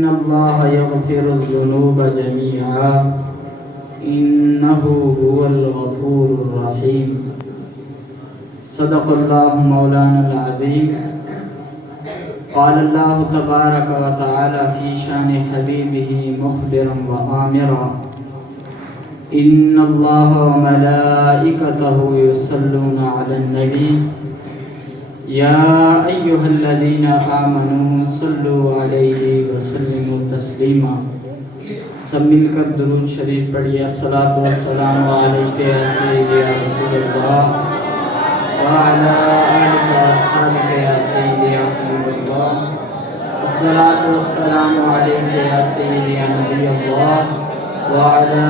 إن الله يغفر الذنوب جميعا إنه هو الغفور الرحيم. صدق الله مولانا العظيم. قال الله تبارك وتعالى في شان حبيبه مخبرا وآمرا إن الله وملائكته يصلون على النبي يا أيها الذين آمنوا صلوا عليه وسلموا تسليما. سب مل کر درود شریف پڑھیے. الصلاۃ والسلام علیک یا سیدی یا رسول اللہ وعلی آلک واصحابک یا سیدی یا حبیب اللہ. الصلاۃ والسلام علیک یا سیدی یا نبی اللہ وعلی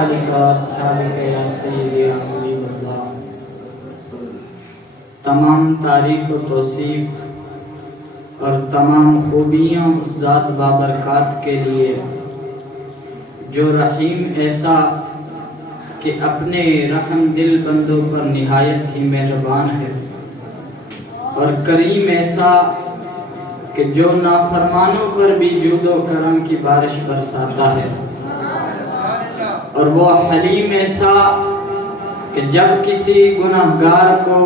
آلک واصحابک یا سیدی یا حبیب اللہ. تمام تعریف و توصیف اور تمام خوبیاں اس ذات بابرکات کے لیے جو رحیم ایسا کہ اپنے رحم دل بندوں پر نہایت ہی مہربان ہے، اور کریم ایسا کہ جو نافرمانوں پر بھی جود و کرم کی بارش برساتا ہے، اور وہ حلیم ایسا کہ جب کسی گناہگار کو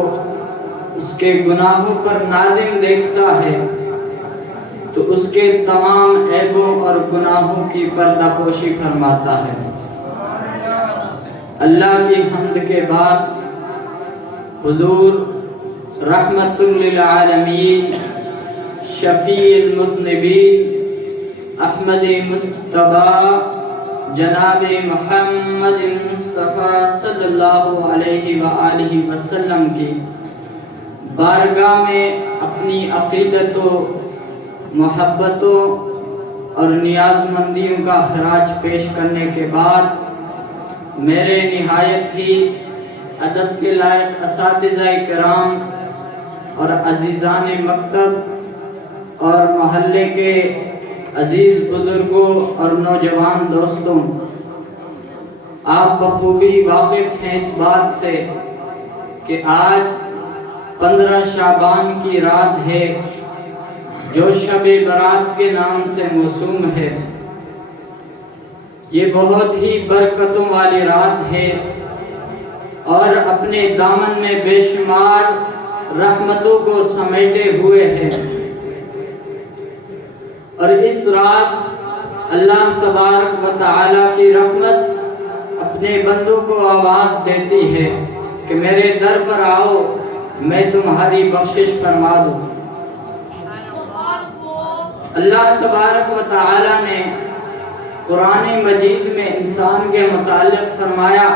اس کے گناہوں پر نادم دیکھتا ہے تو اس کے تمام عیبوں اور گناہوں کی پردہ پوشی فرماتا ہے. اللہ کی حمد کے بعد حضور رحمت للعالمین شفیع المذنبین احمد مجتبی جناب محمد مصطفیٰ صلی اللہ علیہ وآلہ وسلم کی بارگاہ میں اپنی عقیدت و محبتوں اور نیاز مندیوں کا خراج پیش کرنے کے بعد میرے نہایت ہی ادب کے لائق اساتذہ کرام اور عزیزان مکتب اور محلے کے عزیز بزرگوں اور نوجوان دوستوں، آپ بخوبی واقف ہیں اس بات سے کہ آج 15 شعبان کی رات ہے جو شب برات کے نام سے موسوم ہے. یہ بہت ہی برکتوں والی رات ہے اور اپنے دامن میں بے شمار رحمتوں کو سمیٹے ہوئے ہے. اور اس رات اللہ تبارک و تعالی کی رحمت اپنے بندوں کو آواز دیتی ہے کہ میرے در پر آؤ، میں تمہاری بخشش فرما دوں. اللہ تبارک و تعالی نے قرآن مجید میں انسان کے متعلق فرمایا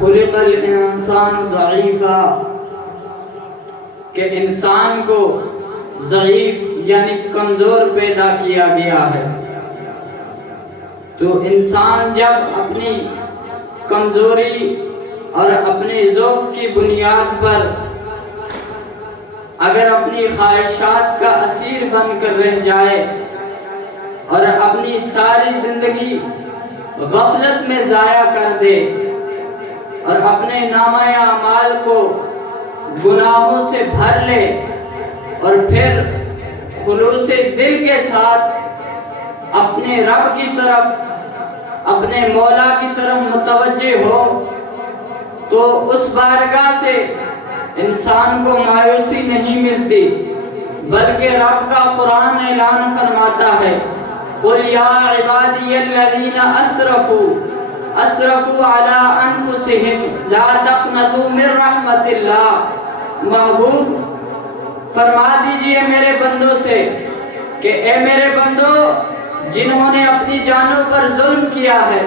خلق الانسان ضعیفا، کہ انسان کو ضعیف یعنی کمزور پیدا کیا گیا ہے. تو انسان جب اپنی کمزوری اور اپنے ضعف کی بنیاد پر اگر اپنی خواہشات کا اسیر بن کر رہ جائے اور اپنی ساری زندگی غفلت میں ضائع کر دے اور اپنے نامہ اعمال کو گناہوں سے بھر لے اور پھر خلوص دل کے ساتھ اپنے رب کی طرف، اپنے مولا کی طرف متوجہ ہو، تو اس بارگاہ سے انسان کو مایوسی نہیں ملتی، بلکہ رب کا قرآن اعلان فرماتا ہے قُلْ يَا عِبَادِيَ الَّذِينَ أَسْرَفُوا عَلَىٰ أَنفُسِهِمْ لَا تَقْنَطُوا مِن رَحْمَتِ اللَّهِ. محبوب فرما دیجئے میرے بندوں سے کہ اے میرے بندو، جنہوں نے اپنی جانوں پر ظلم کیا ہے،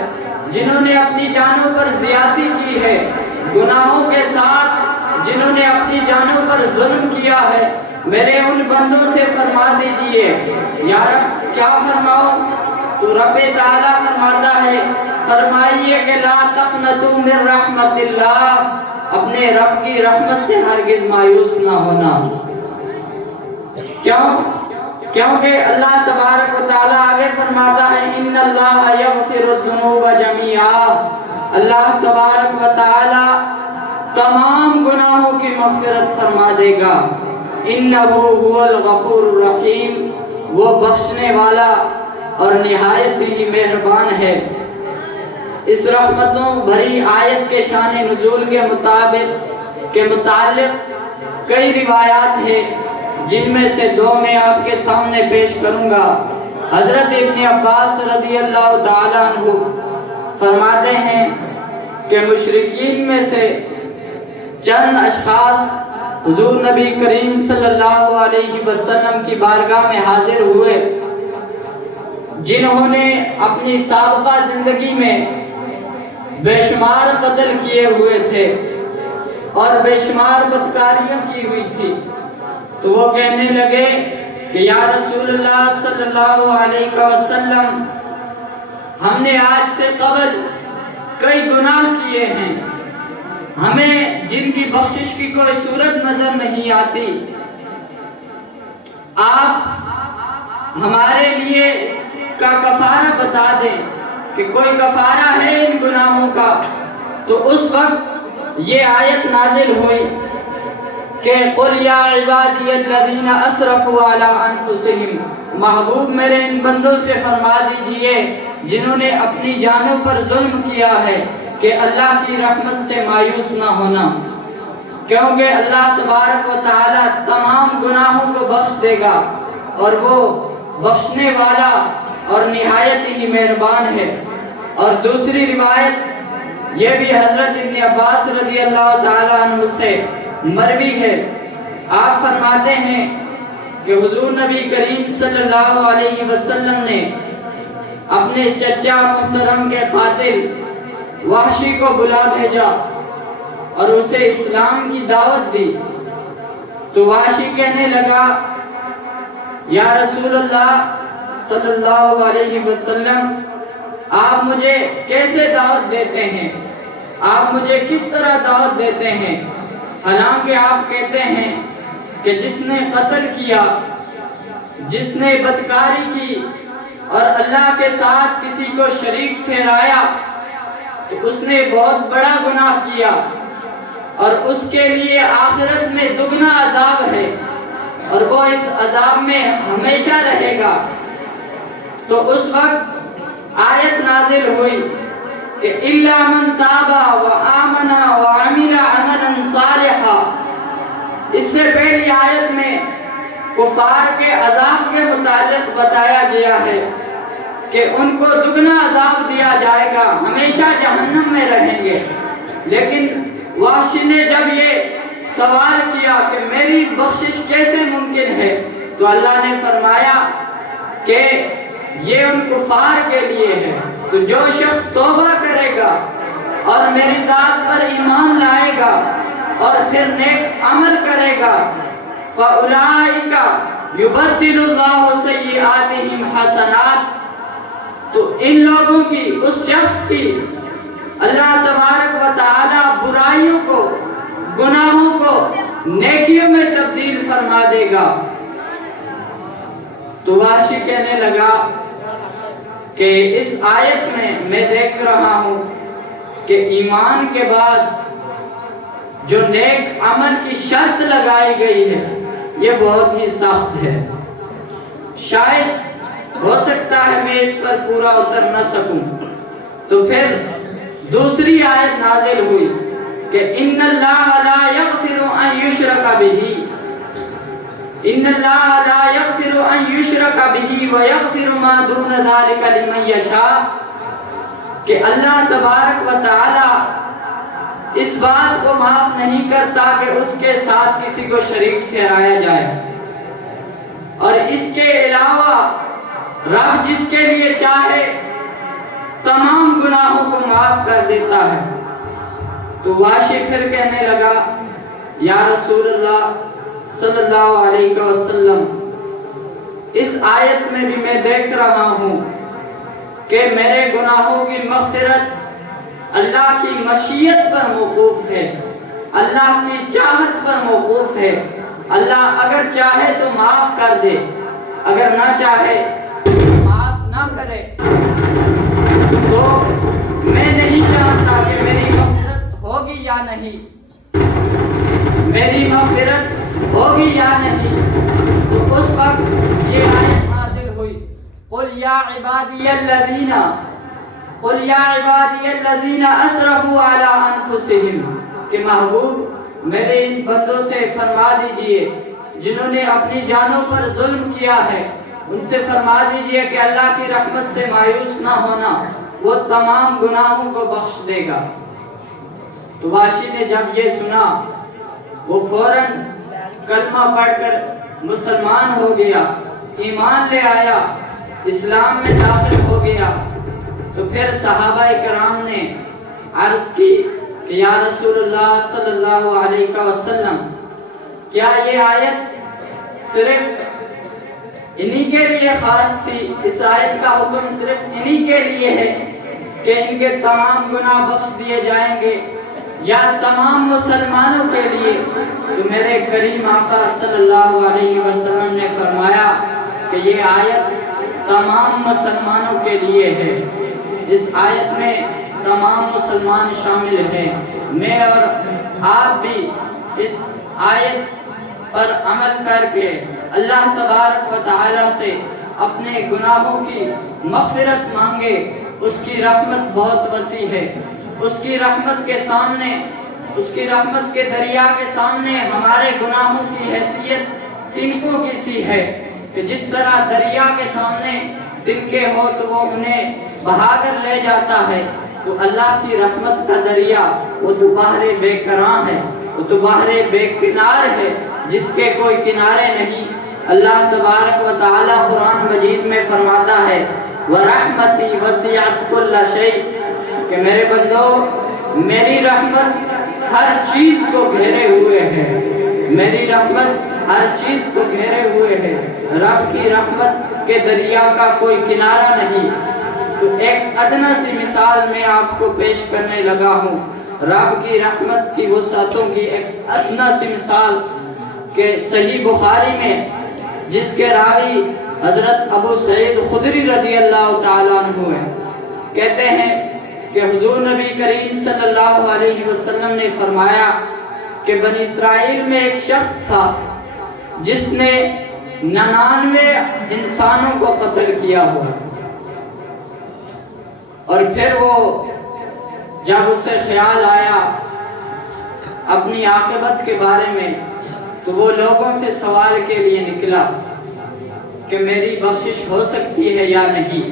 جنہوں نے اپنی جانوں پر زیادتی کی ہے، گناہوں کے ساتھ جنہوں نے اپنی جانوں پر ظلم کیا ہے، میرے ان بندوں سے فرما دیجئے. یا رب کیا فرماؤں؟ تو رب تعالیٰ فرماتا ہے فرمائیے کہ لا تقنطوا من رحمت اللہ، اپنے رب کی رحمت سے ہرگز مایوس نہ ہونا. کیونکہ اللہ تبارک و تعالیٰ آگے فرماتا ہے ان اللہ یغفر الذنوب جميعا، اللہ تبارک و تعالیٰ تمام گناہوں کی مغفرت فرما دے گا. انہ هو الغفور الرحیم، وہ بخشنے والا اور نہایت ہی مہربان ہے۔ اس رحمتوں بھری آیت کے شان نزول کے متعلق کئی روایات ہیں، جن میں سے دو میں آپ کے سامنے پیش کروں گا۔ حضرت ابن عباس رضی اللہ تعالیٰ عنہ فرماتے ہیں کہ مشرکین میں سے چند اشخاص حضور نبی کریم صلی اللہ علیہ وسلم کی بارگاہ میں حاضر ہوئے، جنہوں نے اپنی سابقہ زندگی میں بے شمار قتل کیے ہوئے تھے اور بے شمار بدکاریاں کی ہوئی تھی۔ تو وہ کہنے لگے کہ یا رسول اللہ صلی اللہ علیہ وسلم، ہم نے آج سے قبل کئی گناہ کیے ہیں، ہمیں جن کی بخشش کی کوئی صورت نظر نہیں آتی، آپ ہمارے لیے اس کا کفارہ بتا دیں کہ کوئی کفارہ ہے ان گناہوں کا۔ تو اس وقت یہ آیت نازل ہوئی کہ قُلْ يَا عِبَادِيَ الَّذِينَ أَسْرَفُوا عَلَىٰ أَنفُسِهِمْ، محبوب میرے ان بندوں سے فرما دیجئے جنہوں نے اپنی جانوں پر ظلم کیا ہے کہ اللہ کی رحمت سے مایوس نہ ہونا، کیونکہ اللہ تبارک و تعالی تمام گناہوں کو بخش دے گا اور وہ بخشنے والا اور نہایت ہی مہربان ہے۔ اور دوسری روایت یہ بھی حضرت ابن عباس رضی اللہ تعالیٰ عنہ سے مروی ہے، آپ فرماتے ہیں کہ حضور نبی کریم صلی اللہ علیہ وسلم نے اپنے چچا محترم کے قاتل وحشی کو بلا بھیجا اور اسے اسلام کی دعوت دی۔ تو وحشی کہنے لگا یا رسول اللہ صلی اللہ علیہ وسلم، آپ مجھے کیسے دعوت دیتے ہیں؟ آپ مجھے کس طرح دعوت دیتے ہیں؟ حالانکہ آپ کہتے ہیں کہ جس نے قتل کیا، جس نے بدکاری کی اور اللہ کے ساتھ کسی کو شریک ٹھہرایا، تو اس نے بہت بڑا گناہ کیا اور اس کے لیے آخرت میں دگنا عذاب ہے اور وہ اس عذاب میں ہمیشہ رہے گا۔ تو اس وقت آیت نازل ہوئی کہ إِلَّا مَن تَابَ وَآمَنَ وَعَمِلَ عَمَلًا صَالِحًا۔ اس سے پہلی آیت میں کفار کے عذاب کے متعلق بتایا گیا ہے کہ ان کو دگنا عذاب دیا جائے گا، ہمیشہ جہنم میں رہیں گے۔ لیکن وحشی نے جب یہ سوال کیا کہ میری بخشش کیسے ممکن ہے، تو اللہ نے فرمایا کہ یہ ان کفار کے لیے ہے۔ تو جو شخص توبہ کرے گا اور میری ذات پر ایمان لائے گا اور پھر نیک عمل کرے گا، فَأُولَٰئِكَ يُبَدِّلُ اللَّهُ سَيِّئَاتِهِمْ حَسَنَاتٍ، تو ان لوگوں کی، اس شخص کی، اللہ تبارک و تعالی برائیوں کو، گناہوں کو نیکیوں میں تبدیل فرما دے گا۔ تو وحشی کہنے لگا کہ اس آیت میں دیکھ رہا ہوں کہ ایمان کے بعد جو نیک عمل کی شرط لگائی گئی ہے یہ بہت ہی سخت ہے، شاید ہو سکتا ہے میں اس پر پورا اتر نہ سکوں۔ تو پھر دوسری آیت نازل ہوئی کہ ان اللہ لا یغفر ان یشرک بہ، ان اللہ لا یغفر ان یشرک بہ ویغفر ما دون ذلک لمن یشاء، کہ اللہ تبارک و تعالی اس بات کو معاف نہیں کرتا کہ اس کے ساتھ کسی کو شریک ٹھہرایا جائے، اور اس کے علاوہ رب جس کے لیے چاہے تمام گناہوں کو معاف کر دیتا ہے۔ تو وحشی پھر کہنے لگا یا رسول اللہ صلی اللہ علیہ وسلم، اس آیت میں بھی میں دیکھ رہا ہوں کہ میرے گناہوں کی مغفرت اللہ کی مشیت پر موقوف ہے، اللہ کی چاہت پر موقوف ہے۔ اللہ اگر چاہے تو معاف کر دے، اگر نہ چاہے معاف نہ کرے۔ تو میں نہیں جانتا کہ میری مغفرت ہوگی یا نہیں، میری مغفرت ہوگی یا نہیں۔ تو اس وقت یہ آیت قل یا عبادی الذین اسرفوا علی انفسہم، کہ محبوب میرے ان بندوں سے فرما دیجئے جنہوں نے اپنی جانوں پر ظلم کیا ہے، ان سے فرما دیجئے کہ اللہ کی رحمت سے مایوس نہ ہونا، وہ تمام گناہوں کو بخش دے گا۔ تو واشی نے جب یہ سنا وہ فوراً کلمہ پڑھ کر مسلمان ہو گیا، ایمان لے آیا، اسلام میں داخل ہو گیا۔ تو پھر صحابہ کرام نے عرض کی کہ یا رسول اللہ صلی اللہ علیہ وسلم، کیا یہ آیت صرف انہی کے لیے خاص تھی؟ اس آیت کا حکم صرف انہی کے لیے ہے کہ ان کے تمام گناہ بخش دیے جائیں گے، یا تمام مسلمانوں کے لیے؟ تو میرے کریم آقا صلی اللہ علیہ وسلم نے فرمایا کہ یہ آیت تمام مسلمانوں کے لیے ہے، اس آیت میں تمام مسلمان شامل ہیں۔ میں اور آپ بھی اس آیت پر عمل کر کے اللہ تبارک و تعالی سے اپنے گناہوں کی مغفرت مانگے۔ اس کی رحمت بہت وسیع ہے، اس کی رحمت کے سامنے، اس کی رحمت کے دریا کے سامنے ہمارے گناہوں کی حیثیت تنکوں کی سی ہے کہ جس طرح دریا کے سامنے تنکے ہو تو وہ انہیں بہا کر لے جاتا ہے، تو اللہ کی رحمت کا دریا وہ تو بحر بے کراں ہے، وہ تو بحر بے کنار ہے جس کے کوئی کنارے نہیں۔ اللہ تبارک و تعالی قرآن مجید میں فرماتا ہے وَرَحْمَتِي وَسِعَتْ كُلَّ شَيْءٍ، کہ میرے بندو میری رحمت ہر چیز کو گھیرے ہوئے ہے، میری رحمت ہر چیز کو گھیرے ہوئے ہے۔ رب کی رحمت کے دریا کا کوئی کنارہ نہیں۔ تو ایک ادنا سی مثال میں آپ کو پیش کرنے لگا ہوں، رب کی رحمت کی وسعتوں کی ایک ادنا سی مثال کہ صحیح بخاری میں جس کے راوی حضرت ابو سعید خدری رضی اللہ تعالیٰ عنہ ہیں، کہتے ہیں کہ حضور نبی کریم صلی اللہ علیہ وسلم نے فرمایا کہ بنی اسرائیل میں ایک شخص تھا جس نے 99 انسانوں کو قتل کیا ہوا، اور پھر وہ جب اسے خیال آیا اپنی عاقبت کے بارے میں تو وہ لوگوں سے سوال کے لیے نکلا کہ میری بخشش ہو سکتی ہے یا نہیں۔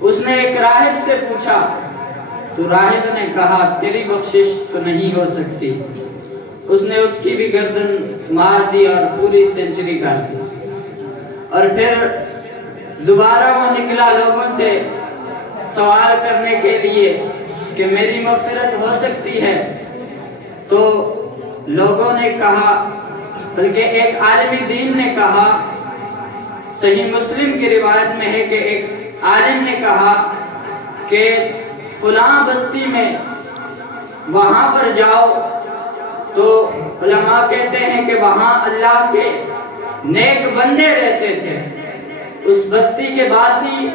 اس نے ایک راہب سے پوچھا تو راہب نے کہا تیری بخشش تو نہیں ہو سکتی۔ اس نے اس کی بھی گردن مار دی اور پوری سینچری کر دی، اور پھر دوبارہ وہ نکلا لوگوں سے سوال کرنے کے لیے کہ میری مغفرت ہو سکتی ہے، تو لوگوں نے کہا، بلکہ ایک عالم دین نے کہا، صحیح مسلم کی روایت میں ہے کہ ایک عالم نے کہا کہ فلاں بستی میں وہاں پر جاؤ، تو علماء کہتے ہیں کہ وہاں اللہ کے نیک بندے رہتے تھے، اس بستی کے باسی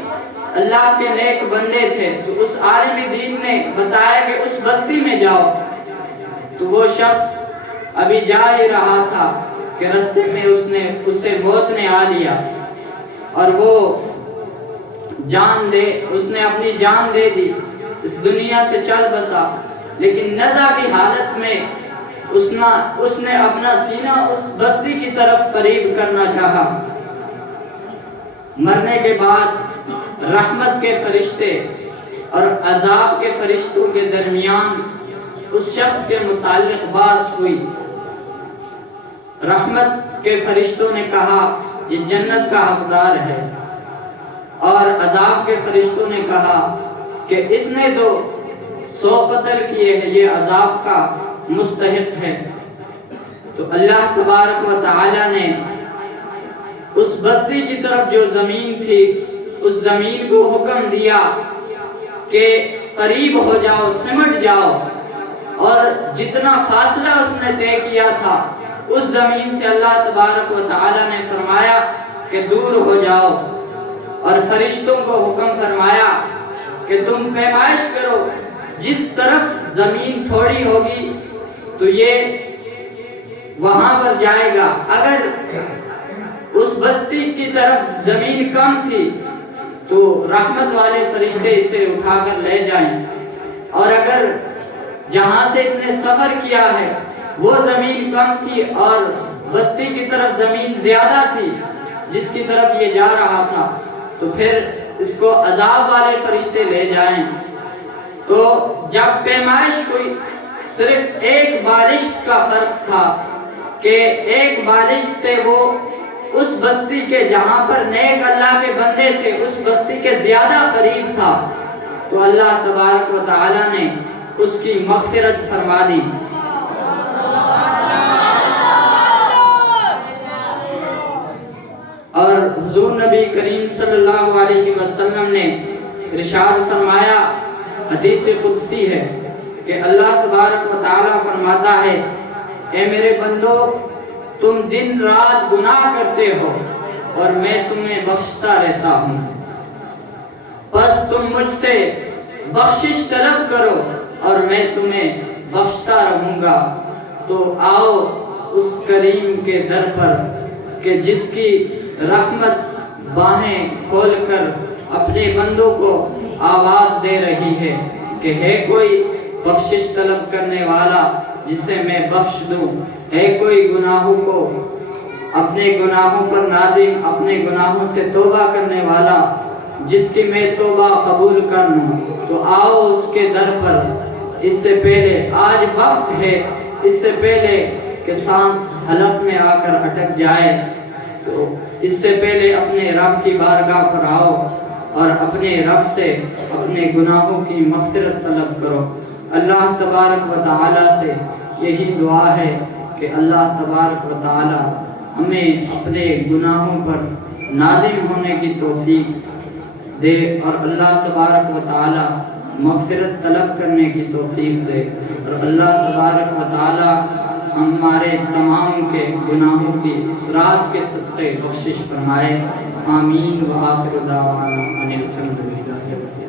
اللہ کے نیک بندے تھے۔ تو اس عالم دین نے بتایا کہ اس بستی میں جاؤ، تو وہ شخص ابھی جا ہی رہا تھا کہ رستے میں اسے موت نے آ لیا، اور وہ اس نے اپنی جان دے دی، اس دنیا سے چل بسا، لیکن نزع کی حالت میں اس نے اپنا سینہ اس بستی کی طرف قریب کرنا چاہا۔ مرنے کے بعد رحمت کے فرشتے اور عذاب کے فرشتوں کے درمیان اس شخص کے متعلق بحث ہوئی۔ رحمت کے فرشتوں نے کہا یہ جنت کا حقدار ہے، اور عذاب کے فرشتوں نے کہا کہ اس نے تو 100 قتل کیے ہیں، یہ عذاب کا مستحق ہے۔ تو اللہ تبارک و تعالی نے اس بستی کی طرف جو زمین تھی، اس زمین کو حکم دیا کہ قریب ہو جاؤ، سمٹ جاؤ، اور جتنا فاصلہ اس نے طے کیا تھا اس زمین سے اللہ تبارک و تعالی نے فرمایا کہ دور ہو جاؤ، اور فرشتوں کو حکم فرمایا کہ تم پیمائش کرو، جس طرف زمین تھوڑی ہوگی تو یہ وہاں پر جائے گا، اگر اس بستی کی طرف زمین کم تھی تو رحمت والے فرشتے اسے اٹھا کر لے جائیں، اور اگر جہاں سے اس نے سفر کیا ہے وہ زمین کم تھی اور بستی کی طرف زمین زیادہ تھی جس کی طرف یہ جا رہا تھا، تو پھر اس کو عذاب والے فرشتے لے جائیں۔ تو جب پیمائش ہوئی، صرف ایک بالش کا فرق تھا کہ ایک بالش سے وہ اس بستی کے جہاں پر نیک اللہ کے بندے تھے اس بستی کے زیادہ قریب تھا، تو اللہ تبارک و تعالی نے اس کی مغفرت فرما دی۔ اور حضور نبی کریم صلی اللہ علیہ وسلم نے ارشاد فرمایا، حدیث قدسی ہے کہ اللہ تبارک و تعالی فرماتا ہے، اے میرے بندو تم دن رات گناہ کرتے ہو اور میں تمہیں بخشتا رہتا ہوں، بس تم مجھ سے بخشش طلب کرو اور میں تمہیں بخشتا رہوں گا۔ تو آؤ اس کریم کے در پر کہ جس کی رحمت باہیں کھول کر اپنے بندوں کو آواز دے رہی ہے کہ ہے کوئی بخشش طلب کرنے والا جسے میں بخش دوں، ہے کوئی گناہوں کو اپنے گناہوں پر نادم، اپنے گناہوں سے توبہ کرنے والا جس کی میں توبہ قبول کر لوں، تو آؤ اس کے در پر۔ اس سے پہلے آج وقت ہے، اس سے پہلے کہ سانس حلق میں آ کر اٹک جائے، تو اس سے پہلے اپنے رب کی بارگاہ پر آؤ اور اپنے رب سے اپنے گناہوں کی مغفرت طلب کرو۔ اللہ تبارک و تعالی سے یہی دعا ہے کہ اللہ تبارک و تعالی ہمیں اپنے گناہوں پر نادم ہونے کی توفیق دے اور اللہ تبارک و تعالی مغفرت طلب کرنے کی توفیق دے، اور اللہ تبارک و تعالی ہمارے تمام کے گناہوں کی اسراف کے صدقے بخشش فرمائے۔ آمین و آخر دعوانا ان الحمد للہ۔